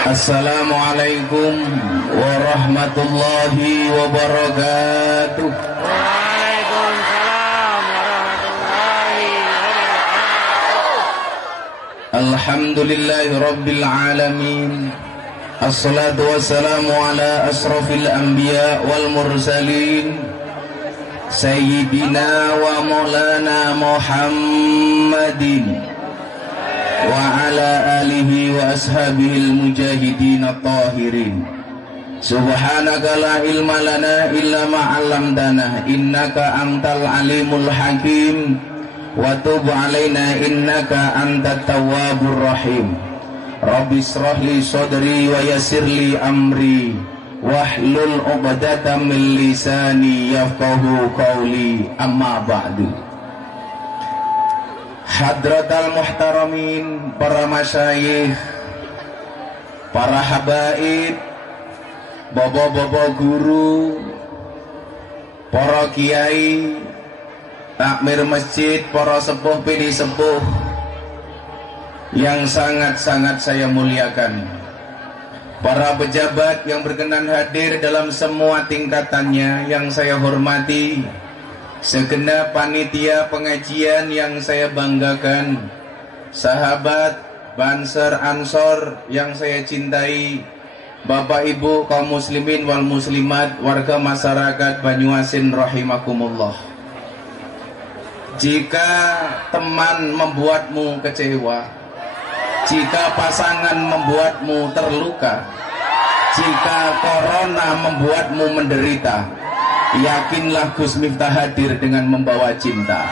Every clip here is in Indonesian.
Assalamualaikum warahmatullahi wabarakatuh. Waalaikumsalam warahmatullahi wabarakatuh. Alhamdulillahi rabbil alamin. Assalatu wassalamu ala asrafil anbiya wal mursalin Sayyidina wa maulana Muhammadin wa ala alihi wa ashabihil mujahidin at-tahirin. Subhanaka la ilma lana illa ma 'allamtana innaka antal alimul hakim wa tub alaina innaka antat tawwabur rahim. Rabbi israh li sadri wa yassir li amri wahlul 'uqdatam min lisani yafqahu qawli, amma ba'du. Hadratal muhtaramin, para masyayikh, para habaib, bobo-bobo guru, para kiai, takmir masjid, para sepuh pilih sepuh yang sangat-sangat saya muliakan, para pejabat yang berkenan hadir dalam semua tingkatannya yang saya hormati, segenap panitia pengajian yang saya banggakan, sahabat Banser Ansor yang saya cintai, Bapak Ibu kaum muslimin wal muslimat, warga masyarakat Banyuasin rahimakumullah. Jika teman membuatmu kecewa, jika pasangan membuatmu terluka, jika corona membuatmu menderita, yakinlah Gus Miftah hadir dengan membawa cinta.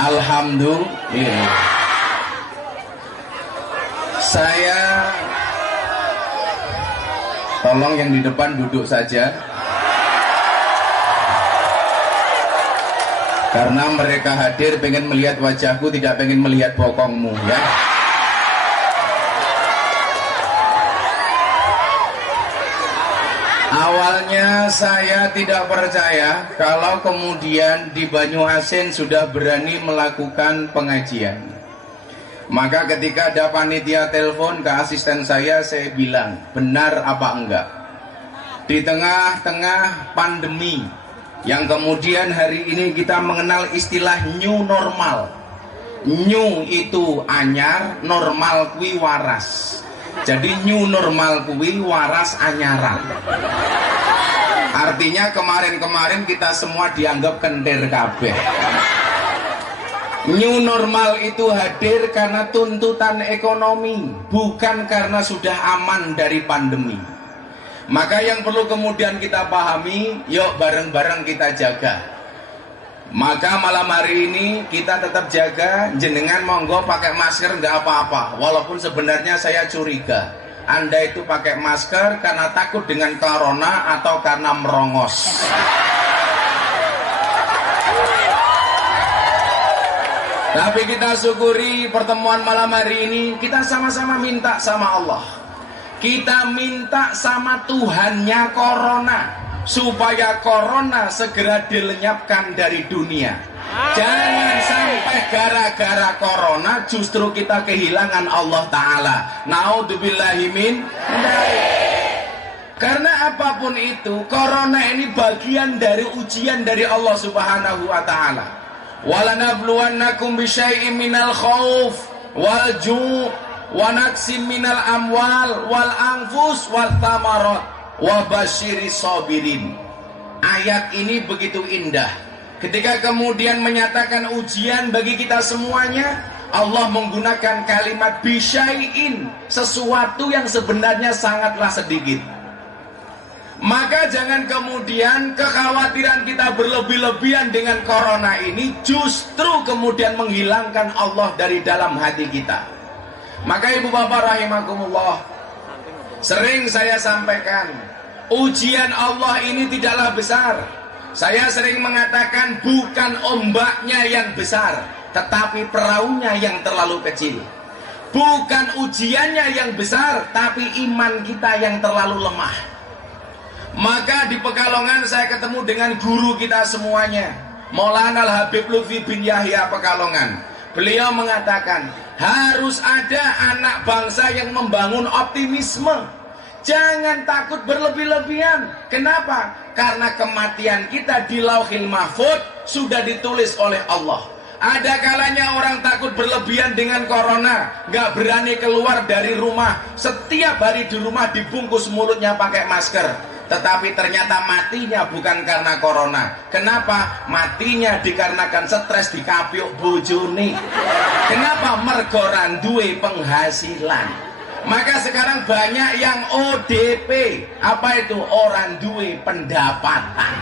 Alhamdulillah. Saya tolong yang di depan duduk saja, karena mereka hadir pengen melihat wajahku, tidak pengen melihat bokongmu, ya. Awalnya saya tidak percaya kalau kemudian di Banyuasin sudah berani melakukan pengajian. Maka ketika ada panitia telepon ke asisten saya bilang, benar apa enggak? Di tengah-tengah pandemi yang kemudian hari ini kita mengenal istilah new normal. New itu anyar, normal kui waras. Jadi new normal kui waras anyaran. Artinya kemarin-kemarin kita semua dianggap kender kabeh. New normal itu hadir karena tuntutan ekonomi, bukan karena sudah aman dari pandemi. Maka yang perlu kemudian kita pahami, yuk bareng-bareng kita jaga. Maka malam hari ini kita tetap jaga, jenengan monggo pakai masker nggak apa-apa. Walaupun sebenarnya saya curiga, Anda itu pakai masker karena takut dengan corona atau karena merongos. Tapi kita syukuri pertemuan malam hari ini, kita sama-sama minta sama Allah. Kita minta sama Tuhannya corona, supaya corona segera dilenyapkan dari dunia. Jangan sampai gara-gara corona justru kita kehilangan Allah Ta'ala. Naudzubillahi min dzalik. Karena apapun itu, corona ini bagian dari ujian dari Allah Subhanahu wa Ta'ala. Walanabluwannakum bisyai'im minal khauf wal ju' wa naqsim minal amwal wal anfus wal thamarat wa basyiris sabirin. Ayat ini begitu indah. Ketika kemudian menyatakan ujian bagi kita semuanya, Allah menggunakan kalimat bisyai'in, sesuatu yang sebenarnya sangatlah sedikit. Maka jangan kemudian kekhawatiran kita berlebih-lebihan dengan corona ini justru kemudian menghilangkan Allah dari dalam hati kita. Maka ibu bapak rahimakumullah, sering saya sampaikan, ujian Allah ini tidaklah besar. Saya sering mengatakan bukan ombaknya yang besar, tetapi perahunya yang terlalu kecil. Bukan ujiannya yang besar, tapi iman kita yang terlalu lemah. Maka di Pekalongan saya ketemu dengan guru kita semuanya, Maulana Al-Habib Lutfi bin Yahya Pekalongan. Beliau mengatakan harus ada anak bangsa yang membangun optimisme. Jangan takut berlebih-lebihan. Kenapa? Karena kematian kita di Lauhil Mahfuz sudah ditulis oleh Allah. Ada kalanya orang takut berlebihan dengan corona, nggak berani keluar dari rumah. Setiap hari di rumah dibungkus mulutnya pakai masker. Tetapi ternyata matinya bukan karena corona. Kenapa? Matinya dikarenakan stres di kapiuk bojone. Kenapa? Mergo duwe penghasilan. Maka sekarang banyak yang ODP. Apa itu? Orang duwe pendapatan.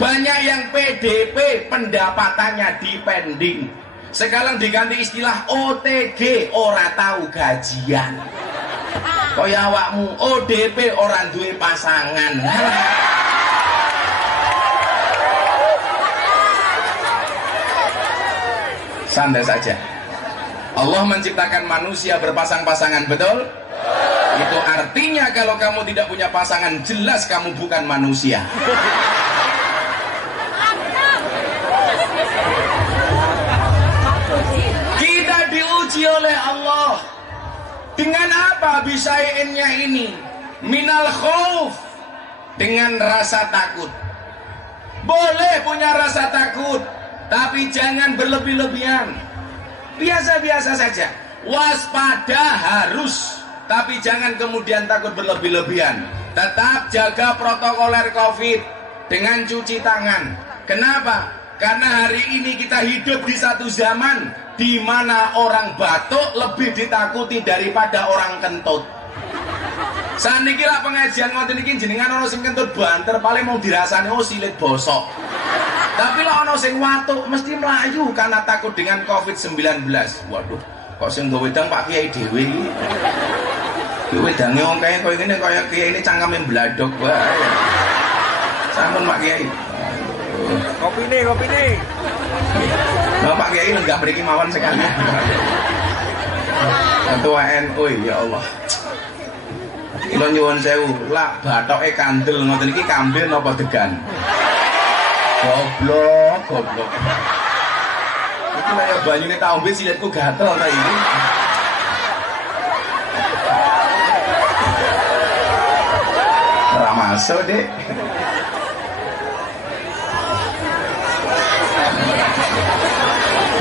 Banyak yang PDP, pendapatannya dipending. Sekarang diganti istilah OTG, ora tahu gajian. Kaya awakmu ODP, orang duwe pasangan. Santai saja. Allah menciptakan manusia berpasang-pasangan, betul? Itu artinya kalau kamu tidak punya pasangan, jelas kamu bukan manusia. Kita diuji oleh Allah. Dengan apa bisainnya ini? Minal khauf, dengan rasa takut. Boleh punya rasa takut, tapi jangan berlebih-lebihan. Biasa-biasa saja. Waspada harus, tapi jangan kemudian takut berlebih-lebihan. Tetap jaga protokoler COVID dengan cuci tangan. Kenapa? Karena hari ini kita hidup di satu zaman di mana orang batuk lebih ditakuti daripada orang kentut. Saniki lah pengajian ngoten iki jenengan ana sing kentut banter paling mau dirasani oh silit bosok. Tapi lah ana sing watuk mesti melayu karena takut dengan COVID-19. Waduh, kok sing nggo wedang Pak Kiai dhewe iki. Ki wedange wong kaya koyo ngene kaya Kiai ini cangkeme bladok wae. Sampun Pak Kiai. Kopi nih. Pak Kiai lenggah mriki mawon sekali. Ketua NU ya Allah. Kula nyuwun sewu, lak bathoke kandel ngoten iki kambil napa degan? Goblok. Iki lek banyune tak ombe silitku gatel ta iki. Ora masuk, Dik.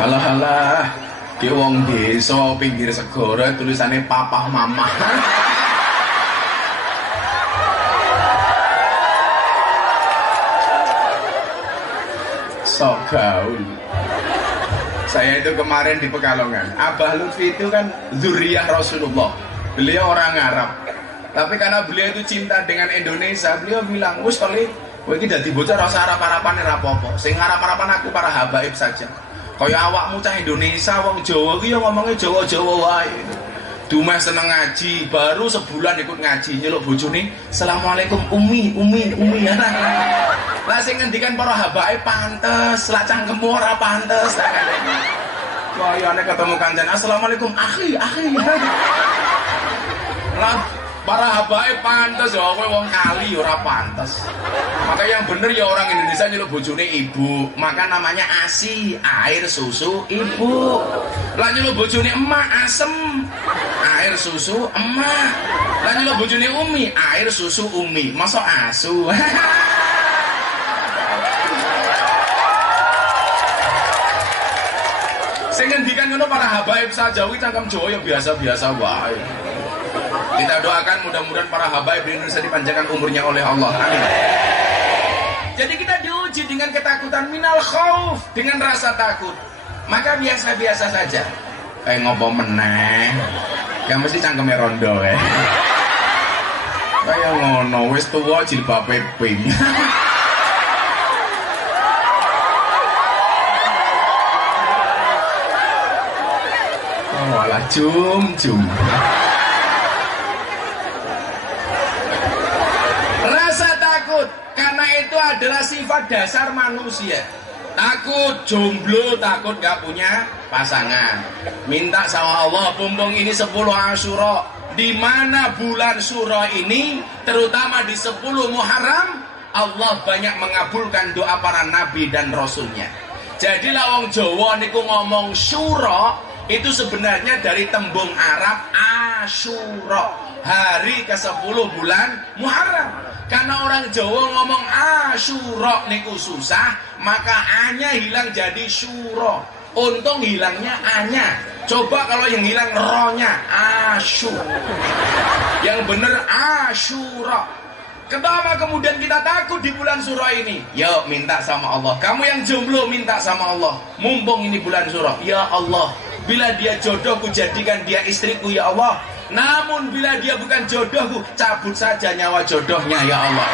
Halah, ki wong desa pinggir segara tulisane papah mamah. Sok gaul. Saya itu kemarin di Pekalongan. Abah Lutfi itu kan zuriyah Rasulullah. Beliau orang Arab. Tapi karena beliau itu cinta dengan Indonesia, beliau bilang, "Wis kali kowe iki dadi bocah rasa arep-arepane ra apa-apa. Sing arep-arepan aku para habaib saja." Kaya awakmu cah Indonesia, wong Jawa ki yo ngomongnya Jawa-Jawa wae. Dumeh seneng ngaji, baru sebulan ikut ngaji nyeluk bojone, "Assalamualaikum Umi." Lah sing ngendikan para habaib pantes, lah cangkemmu ora pantes. Kayane ketemu kancan, "Assalamualaikum akhi." Lah para habaib pantes ya kowe wong kali ora pantes. Maka yang bener ya orang Indonesia nyeluk bojone ibu, maka namanya ASI, air susu ibu. Lah nyeluk bojone emak asem, air susu emak. Lah nyeluk bojone umi, air susu umi. Masa asu? Sing ngendikan ngono para habaib saja kuwi cangkem Jawa ya biasa-biasa wae. Kita doakan mudah-mudahan para habaib di Indonesia dipanjangkan umurnya oleh Allah. Amin. Jadi kita diuji dengan ketakutan minal khauf, dengan rasa takut. Maka biasa-biasa saja. Ngopo meneh. Gak mesti cangkeme rondo ya. Kaya ngono wis tuwa jilbabe pink. Walah jum. Rasa takut karena itu adalah sifat dasar manusia. Takut jomblo, takut gak punya pasangan. Minta sama Allah mumpung ini 10 Asyura, di mana bulan Syura ini terutama di 10 Muharram Allah banyak mengabulkan doa para nabi dan rasulnya. Jadi lawang Jawa niku ngomong syura itu sebenarnya dari tembung Arab Asyura, hari ke-10 bulan Muharram. Karena orang Jawa ngomong Asyura niku susah, maka A-nya hilang jadi syura. Untung hilangnya A-nya. Coba kalau yang hilang ro-nya Asyura. Yang bener Asyura. Kenapa kemudian kita takut di bulan Syura ini? Yuk minta sama Allah. Kamu yang jomblo minta sama Allah. Mumpung ini bulan Syura. Ya Allah, bila dia jodohku jadikan dia istriku ya Allah. Namun bila dia bukan jodohku, cabut saja nyawa jodohnya ya Allah.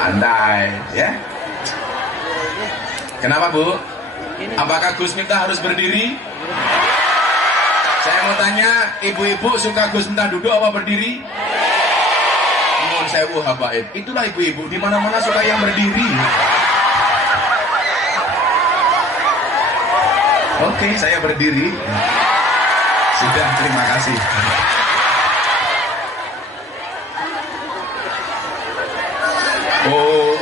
Santai ya. Kenapa Bu? Apakah Gus Miftah harus berdiri? Saya mau tanya, ibu-ibu suka Gus Miftah duduk apa berdiri? Mohon sewu habaib. Itulah ibu-ibu, di mana-mana suka yang berdiri. Oke, saya berdiri. Sudah, terima kasih. Oh,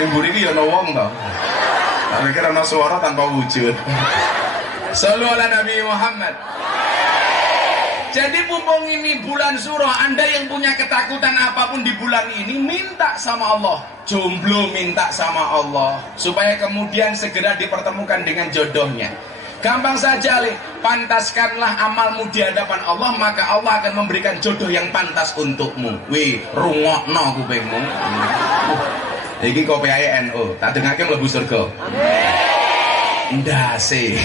minggu ini ya lowong toh. Tapi kira ada suara tanpa wujud. Sallu ala Nabi Muhammad. Jadi mumpung ini bulan Syura, Anda yang punya ketakutan apapun di bulan ini, minta sama Allah. Jomblo minta sama Allah supaya kemudian segera dipertemukan dengan jodohnya. Gampang saja, Le. Pantaskanlah amalmu di hadapan Allah, maka Allah akan memberikan jodoh yang pantas untukmu. Wih, rungokno kupingmu. Iki kopi NU, tak dengake mlebu surga. Ndase.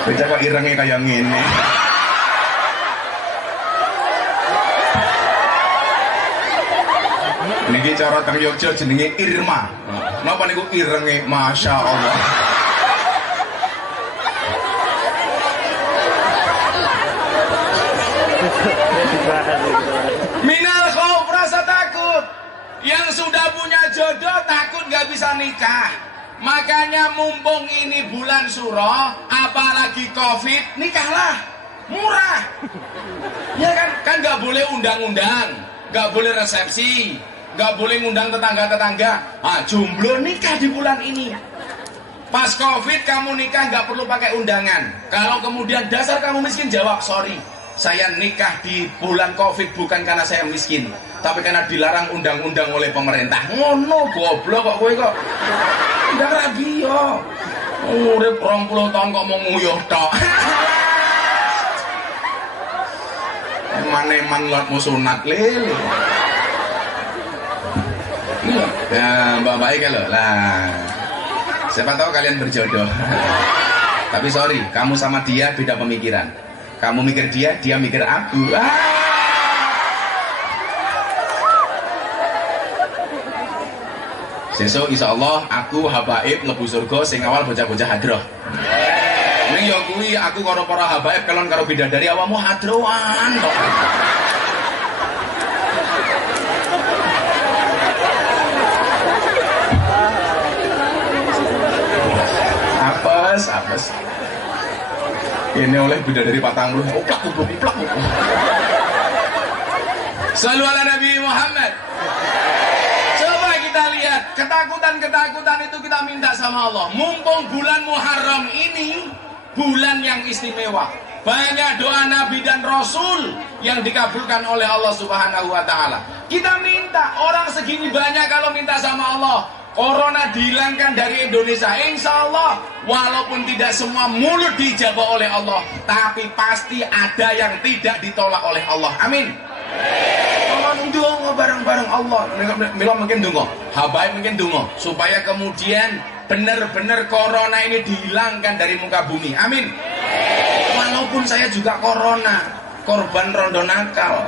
Baca kok irenge kaya ngene. Niki cara teng Yogya jenenge Irma. Napa niku irenge Masya Allah. Minal khauf, rasa takut. Yang sudah punya jodoh takut gak bisa nikah. Makanya mumpung ini bulan Syura, apalagi Covid, nikahlah. Murah. Ya kan gak boleh undang-undang, gak boleh resepsi, gak boleh ngundang tetangga-tetangga. Ah, jomblo nikah di bulan ini. Pas Covid kamu nikah gak perlu pakai undangan. Kalau kemudian dasar kamu miskin, jawab sorry, saya nikah di bulan Covid bukan karena saya miskin, tapi karena dilarang undang-undang oleh pemerintah. Ngono goblok kok kowe kok. Ndak rabi yo. Urip 20 tahun kok mau nguyuh tok. Eman-eman mau sunat lele. Ya, mbak-mbak iki lho. Lah. Siapa tahu kalian berjodoh. Tapi sorry, kamu sama dia beda pemikiran. Kamu mikir dia, dia mikir aku. Sesuk insyaallah aku habaib mlebu surga sing awal bocah-bocah hadroh. Ning yo kuwi aku karo para habaib kelon karo bidadari awakmu hadroan kok. Apes. Ini oleh bidadari 40. Uplak. Shallu ala Nabi Muhammad. Coba kita lihat ketakutan itu kita minta sama Allah. Mumpung bulan Muharram ini bulan yang istimewa. Banyak doa Nabi dan Rasul yang dikabulkan oleh Allah Subhanahu wa Ta'ala. Kita minta, orang segini banyak kalau minta sama Allah, Corona dihilangkan dari Indonesia. Insya Allah, walaupun tidak semua mulut dijabah oleh Allah, tapi pasti ada yang tidak ditolak oleh Allah. Amin. Tolong dongo bareng-bareng Allah. Mila mungkin dongo, habaib mungkin dongo, supaya kemudian benar-benar Corona ini dihilangkan dari muka bumi. Amin. Walaupun saya juga Corona, korban rondo nakal.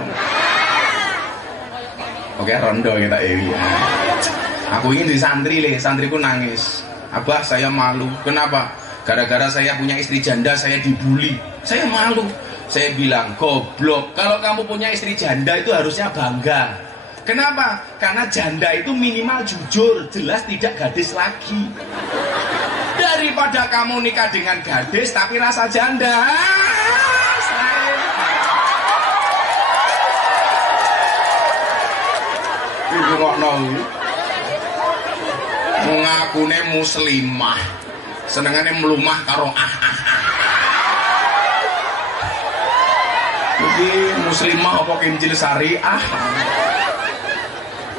Oke, rondo kita ini. Aku ingin di santri, santriku nangis. Abah, saya malu. Kenapa? Gara-gara saya punya istri janda, saya dibully. Saya malu. Saya bilang, goblok. Kalau kamu punya istri janda itu harusnya bangga. Kenapa? Karena janda itu minimal jujur, jelas tidak gadis lagi. Daripada kamu nikah dengan gadis tapi rasa janda. dirungokno iki. Ngakune muslimah. Senengane mlumah karo Iki muslimah apa Kinjil syariah?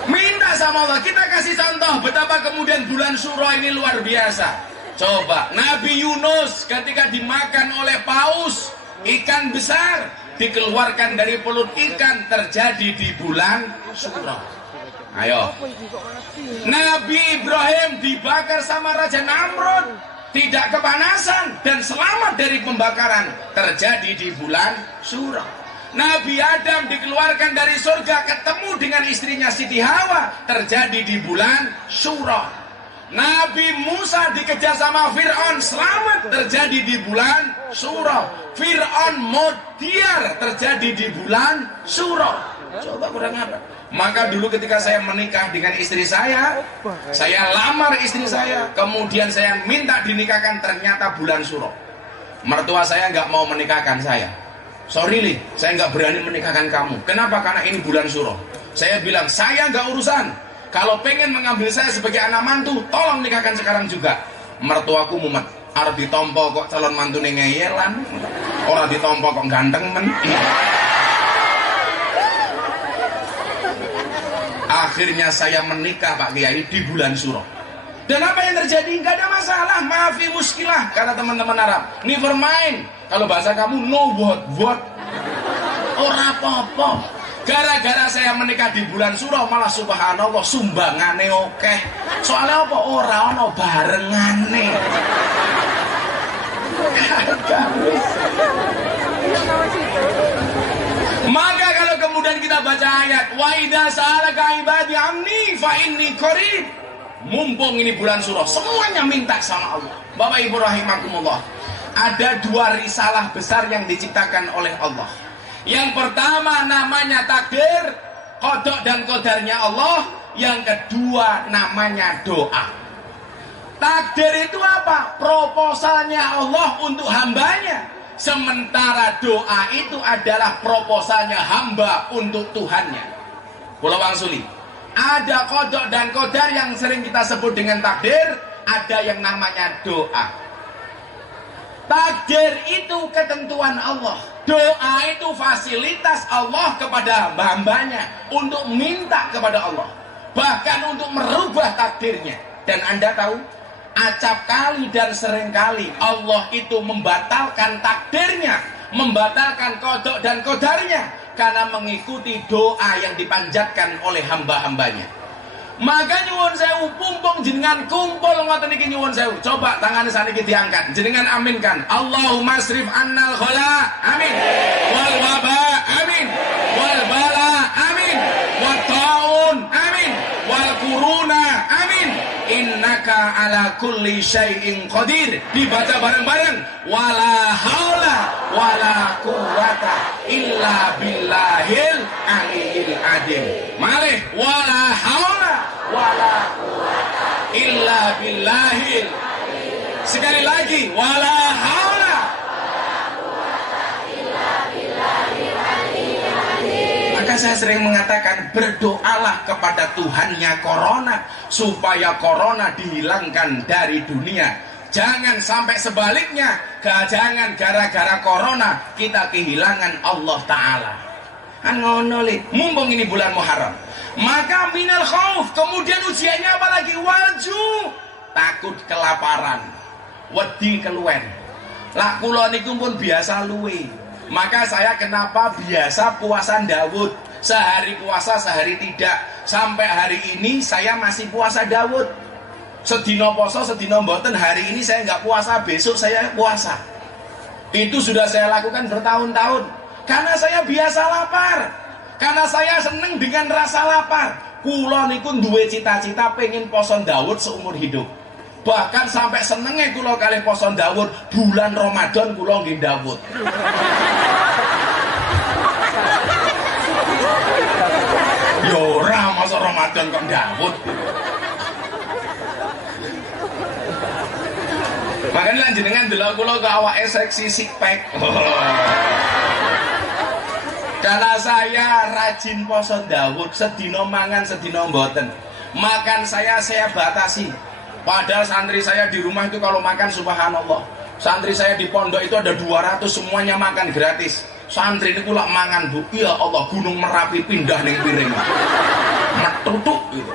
Minta sama Allah. Kita kasih contoh betapa kemudian bulan Syuro ini luar biasa. Coba Nabi Yunus ketika dimakan oleh paus, ikan besar dikeluarkan dari perut ikan, terjadi di bulan Syuro. Ayo. Nabi Ibrahim dibakar sama Raja Namrud, tidak kepanasan dan selamat dari pembakaran, terjadi di bulan Syuro. Nabi Adam dikeluarkan dari surga, ketemu dengan istrinya Siti Hawa, terjadi di bulan Syuro. Nabi Musa dikejar sama Fir'aun, selamat, terjadi di bulan Syuro. Fir'aun modiar, terjadi di bulan Syuro. Coba kurang apa? Maka dulu ketika saya menikah dengan istri saya lamar istri saya, kemudian saya minta dinikahkan, ternyata bulan Syuro. Mertua saya nggak mau menikahkan saya. Sorry Li, saya nggak berani menikahkan kamu. Kenapa? Karena ini bulan Syuro. Saya bilang, saya nggak urusan. Kalau pengen mengambil saya sebagai anak mantu, tolong nikahkan sekarang juga. Mertuaku mumet. Arep ditompo kok calon mantune ngeyelan. Orang ditompo kok ganteng men. Akhirnya saya menikah Pak Kiai di bulan Syuro. Dan apa yang terjadi? Nggak ada masalah, maafi muskilah kata teman-teman Arab. Never mind. Kalau bahasa kamu no what. Ora apa-apa. Gara-gara saya menikah di bulan Syuro, malah subhanallah sumbangane oke. Soalnya apa? Ora ono barengane. Maka kalau kemudian kita baca ayat wa idza sa'alaka ibadi anni fa inni qarib, mumpung ini bulan Syuro, semuanya minta sama Allah. Bapak Ibu rahimakumullah, ada dua risalah besar yang diciptakan oleh Allah. Yang pertama namanya takdir, qada dan qadarnya Allah. Yang kedua namanya doa. Takdir itu apa? Proposalnya Allah untuk hambanya. Sementara doa itu adalah proposalnya hamba untuk Tuhannya. Pulau Wangsuli, ada qada dan qadar yang sering kita sebut dengan takdir, ada yang namanya doa. Takdir itu ketentuan Allah, doa itu fasilitas Allah kepada hamba-hambanya untuk minta kepada Allah, bahkan untuk merubah takdirnya. Dan Anda tahu, acap kali dan sering kali Allah itu membatalkan takdirnya, membatalkan kodok dan kodarnya karena mengikuti doa yang dipanjatkan oleh hamba-hambanya. Maka nyuwun sewu, pumpung jenengan kumpul ngoten iki nyuwun sewu. Coba tangan saniki diangkat, jenengan aminkan. Allahumma srif annal khala, amin. Wal waba, amin. Wal bala, amin. Wat taun, amin. Wal kuruna, amin. Innaka ala kulli syai'in qadir. Dibaca bareng-bareng. Wala haula wala quwata illa billahil aliyil adim. Malih wala haula wala quwata illa billahil. Sekali lagi wala haula wala quwata illa billahil aliyil adim. Maka saya sering mengatakan, berdoalah kepada Tuhannya corona supaya corona dihilangkan dari dunia. Jangan sampai sebaliknya, jangan gara-gara corona kita kehilangan Allah Ta'ala. Ngono li, mumpung ini bulan Muharram. Maka minal khauf, kemudian ujiannya apa lagi? Waju, takut kelaparan, wedi keluwen. Lah kula niku pun biasa luwe. Maka saya kenapa biasa puasa Daud, sehari puasa sehari tidak. Sampai hari ini saya masih puasa Daud. Sedino poso, sedino mboten, hari ini saya nggak puasa, besok saya puasa. Itu sudah saya lakukan bertahun-tahun. Karena saya biasa lapar. Karena saya seneng dengan rasa lapar. Kula niku duwe cita-cita pengen poso Daud seumur hidup. Bahkan sampai senenge kula kalih poso Daud, bulan Ramadan kula nggih Daud. Ya ora masa Ramadan kok Daud. Makanya lanjenengan delok kula ke awake seksi six pack. Karena saya rajin poso Daud, sedino mangan sedino mboten. Makan saya batasi. Padahal santri saya di rumah itu kalau makan subhanallah. Santri saya di pondok itu ada 200 semuanya makan gratis. Santri ini kulak mangan bu, ya Allah gunung Merapi pindah ning piring. Metutuk gitu.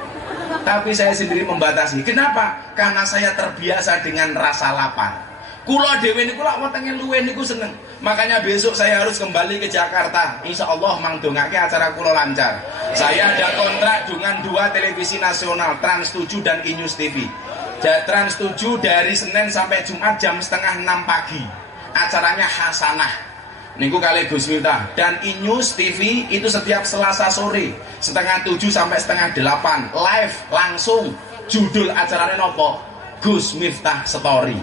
Tapi saya sendiri membatasi. Kenapa? Karena saya terbiasa dengan rasa lapar. Kula dhewe niku lak wetenge luwe niku seneng. Makanya besok saya harus kembali ke Jakarta. Insya Allah mang dongake acara kula lancar. Saya ada kontrak dengan 2 televisi nasional, Trans 7 dan Inews TV. Trans 7 dari Senin sampai Jumat jam setengah 6 pagi. Acaranya Hasanah. Niku kali Gus Miftah. Dan Inews TV itu setiap Selasa sore setengah 7 sampai setengah 8 live langsung. Judul acaranya nopo? Gus Miftah Story.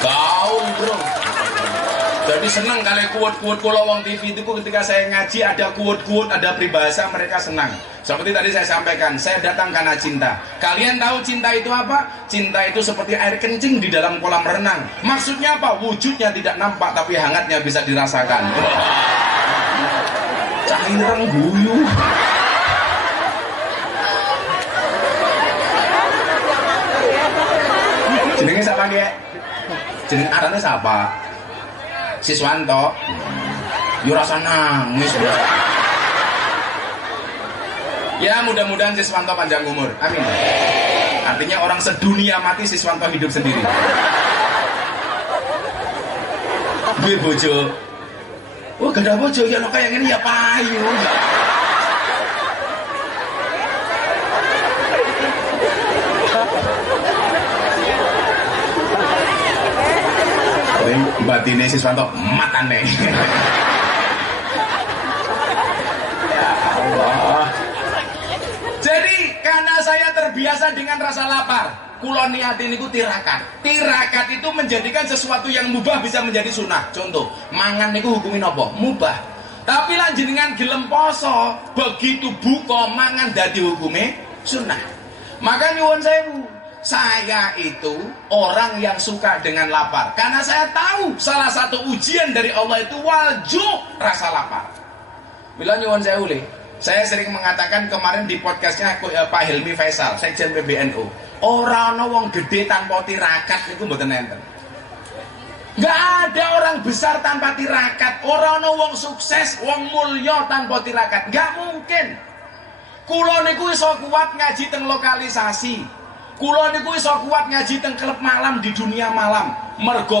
Gaul bro. Jadi senang kali kuat-kuat kalau wong TV itu ketika saya ngaji ada kuat-kuat, ada peribahasa, mereka senang. Seperti tadi saya sampaikan, saya datang karena cinta. Kalian tahu cinta itu apa? Cinta itu seperti air kencing di dalam kolam renang. Maksudnya apa? Wujudnya tidak nampak tapi hangatnya bisa dirasakan. Cairan guyu. Jenenge siapa ki? Jeneng arane siapa? Siswanto. Yo rasa nangis. Ya mudah-mudahan Siswanto panjang umur. Amin. Artinya orang sedunia mati Siswanto hidup sendiri. Duwe bojo. Oh, gak ada bojo ya lo kayak gini ya payu. Batine Siswanto matane. Ya Allah. Jadi karena saya terbiasa dengan rasa lapar, kula niati niku tirakat. Tirakat itu menjadikan sesuatu yang mubah bisa menjadi sunnah. Contoh, mangan niku hukumin apa? Mubah. Tapi lan jenengan gelem poso, begitu buka mangan dadi hukume sunnah. Maka nyuwun sewu, saya itu orang yang suka dengan lapar karena saya tahu salah satu ujian dari Allah itu walju rasa lapar. Bila nyuwun sewu le, saya sering mengatakan kemarin di podcastnya Pak Hilmi Faisal, Sekjen PBNU, orang wong gede tanpa tirakat itu mboten enten. Gak ada orang besar tanpa tirakat, orang wong sukses, wong mulya tanpa tirakat, gak mungkin. Kula niku iso kuat ngaji teng lokalisasi. Kula niku iso kuat ngaji teng klub malam di dunia malam. Mergo